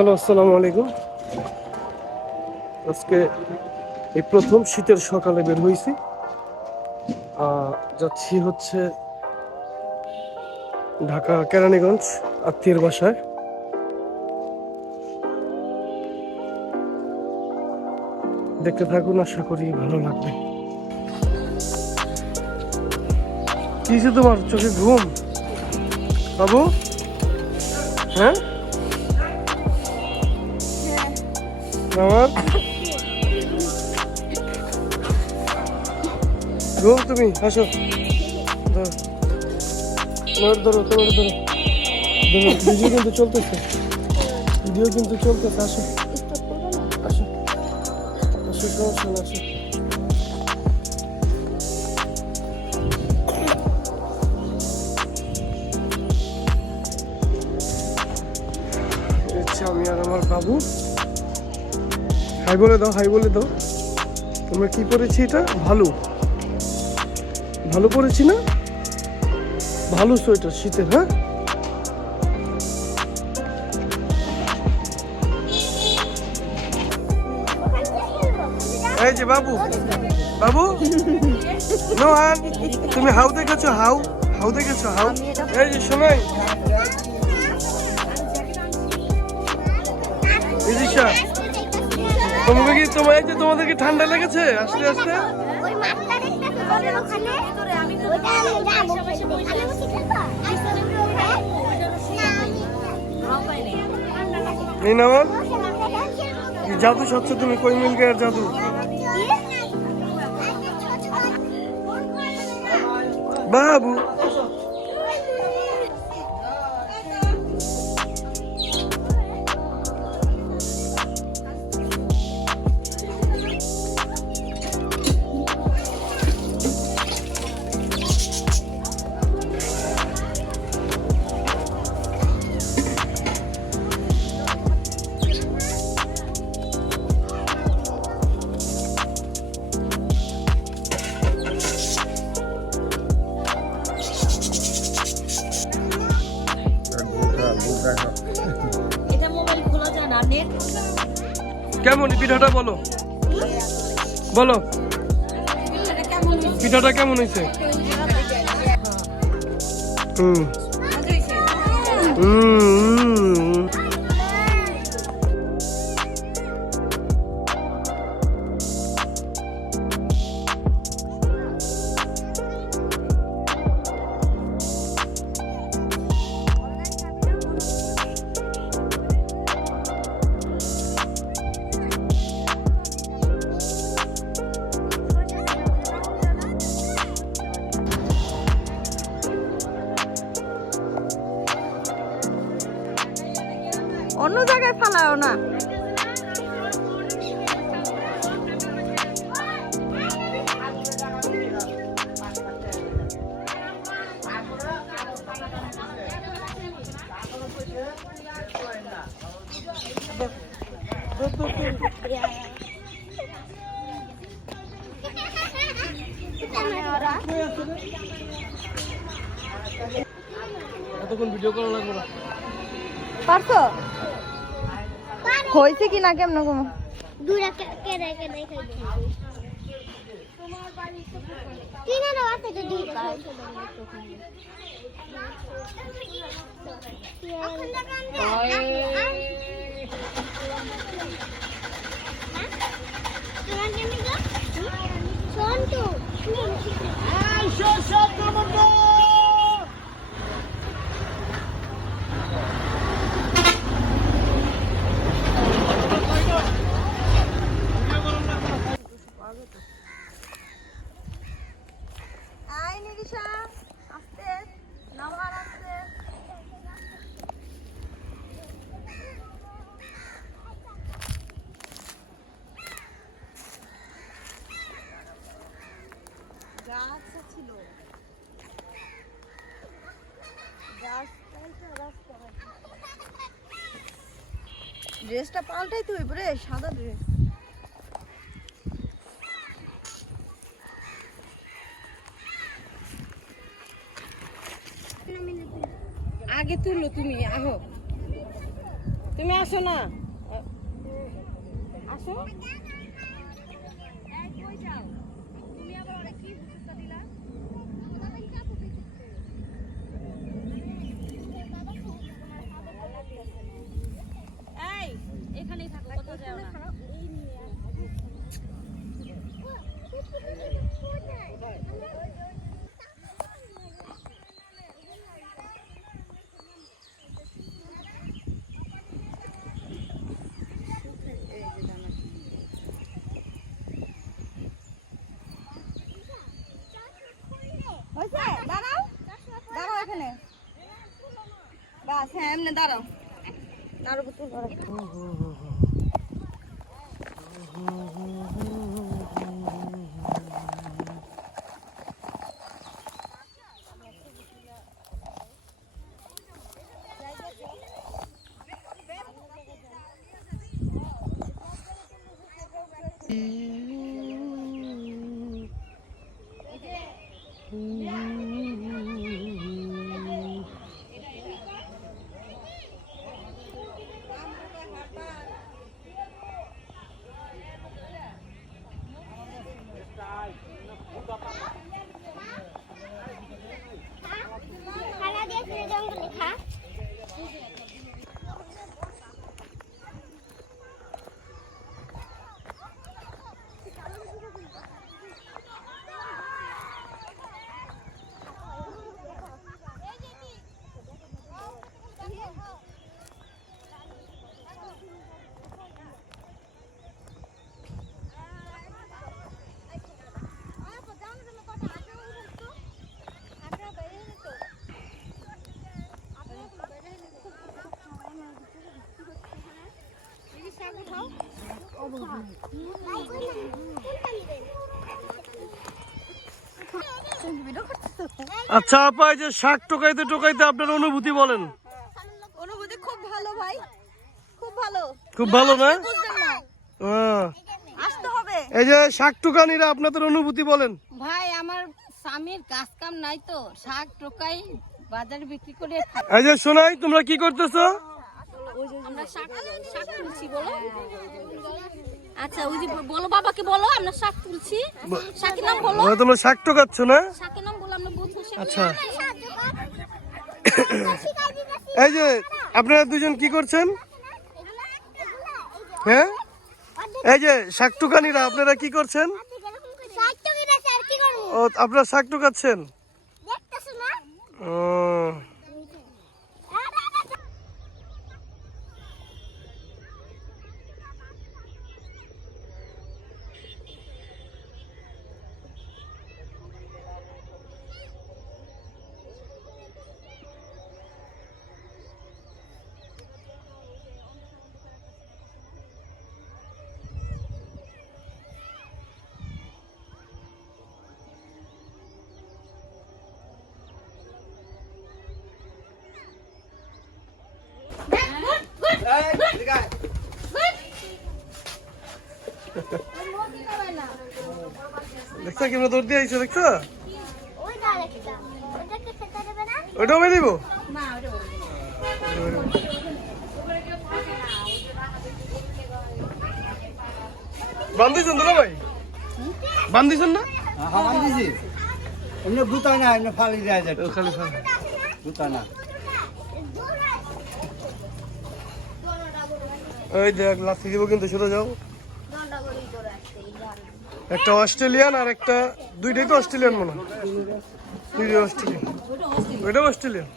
Hello, আসসালামু আলাইকুম। আজকে এই প্রথম শীতের সকালে বের হয়েছি। যাচ্ছি হচ্ছে ঢাকা কেরানীগঞ্জ আত্মীয়ের বাসায়। দেখতে থাকুন, আশা করি ভালো লাগবে। কি হয়েছে তোমার, চোখে ঘুম বাবু? হ্যাঁ আমার ঘুম, তুমি আসো। ধরো ধরো ধরো ধরো, ভিডিও কিন্তু চলতেছে, আসো আসো আসো, সমস্যা না, আসো। আমি আর আমার বাবু। হাই বলে দাও, হাই বলে দাও। তোমরা কি পড়েছি? এটা ভালো ভালো পড়েছি না? ভালো সোয়েটার শীতের। হ্যাঁ, এই যে বাবু, বাবু নো হান। তুমি হাউ দেখেছো? হাউ দেখেছো? হাউ, এই যে শোনাই ইদিশা, তোমাকে কি এই যে তোমাদেরকে ঠান্ডা লেগেছে আস্তে আস্তে? এই নাম কি জাদু সচ্ছ? তুমি কই মিল গেয়ার জাদু? বাবু কেমন পিঠাটা বলো, বলো পিঠাটা কেমন হয়েছে? হুম হুম, অন্য জায়গায় ফালাও না। এতক্ষণ ভিডিও করা লাগবে না। পারছো? হয়েছে কি না কেমন কম? ড্রেসটা পাল্টাই তুই রে, সাদা ড্রেস। আগে তুলো তুমি, আগো তুমি আসো না, আসো। এখানেই থাকো, কোথাও যাও না। হয়েছে? দাঁড়াও, দাঁড়াও এখানে। বাস, হ্যাঁ এমনি দাঁড়াও, দাঁড়াও পুতুল ধরো। আচ্ছা আপা, এই যে শাক টোকাইতে টোকাইতে আপনার অনুভূতি বলেন। অনুভূতি খুব ভালো ভাই, খুব ভালো। খুব ভালো না? বুঝলেন না? হ্যাঁ। আসতে হবে। এই যে শাক টোকানিরা আপনাদের অনুভূতি বলেন। ভাই আমার স্বামীর কাজ কাম নাই তো, শাক টোকাই বাজারে বিক্রি করে এই যে শোনাই, তোমরা কি করতেছো? আমরা শাক শাক তুলছি। বলো। আচ্ছা ওই যে বলো, বাবাকে বলো আমরা শাক তুলছি। শাকের নাম বলো। তোমরা শাক টোকাচ্ছ না? শাকের নাম বলো, আমরা বুঝছি। আচ্ছা, এই যে আপনারা দুজন কি করছেন? হ্যাঁ, এই যে শাক টোকানিরা আপনারা কি করছেন? ও, আপনারা শাক টোকাচ্ছেন? ও, দেখছো কেমন দৌড় দিয়ে আইছো? দেখছো? ওইটাও মেরে দিব? বান্ধিছেন তো না ভাই? বান্ধিছেন না? এমনি গুতা না, এমনি ফালি দেয় যায়, খালি খালি গুতা না। ওই দেখ লাথি দিব কিন্তু, সরে যাও। একটা অস্ট্রেলিয়ান আর একটা, দুইটাই তো অস্ট্রেলিয়ান মনে হয়। দুইটাই অস্ট্রেলিয়ান। ওইটাও অস্ট্রেলিয়ান।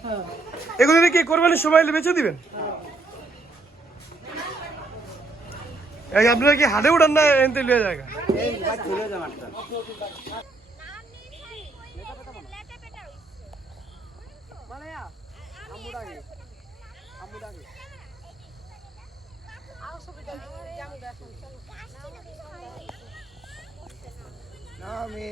এগুলো কি কোরবানির সময় এলে বেচে দিবেন? এই আপনারা কি হাটে উঠান না এনতে লিয়ে জায়গা? আমি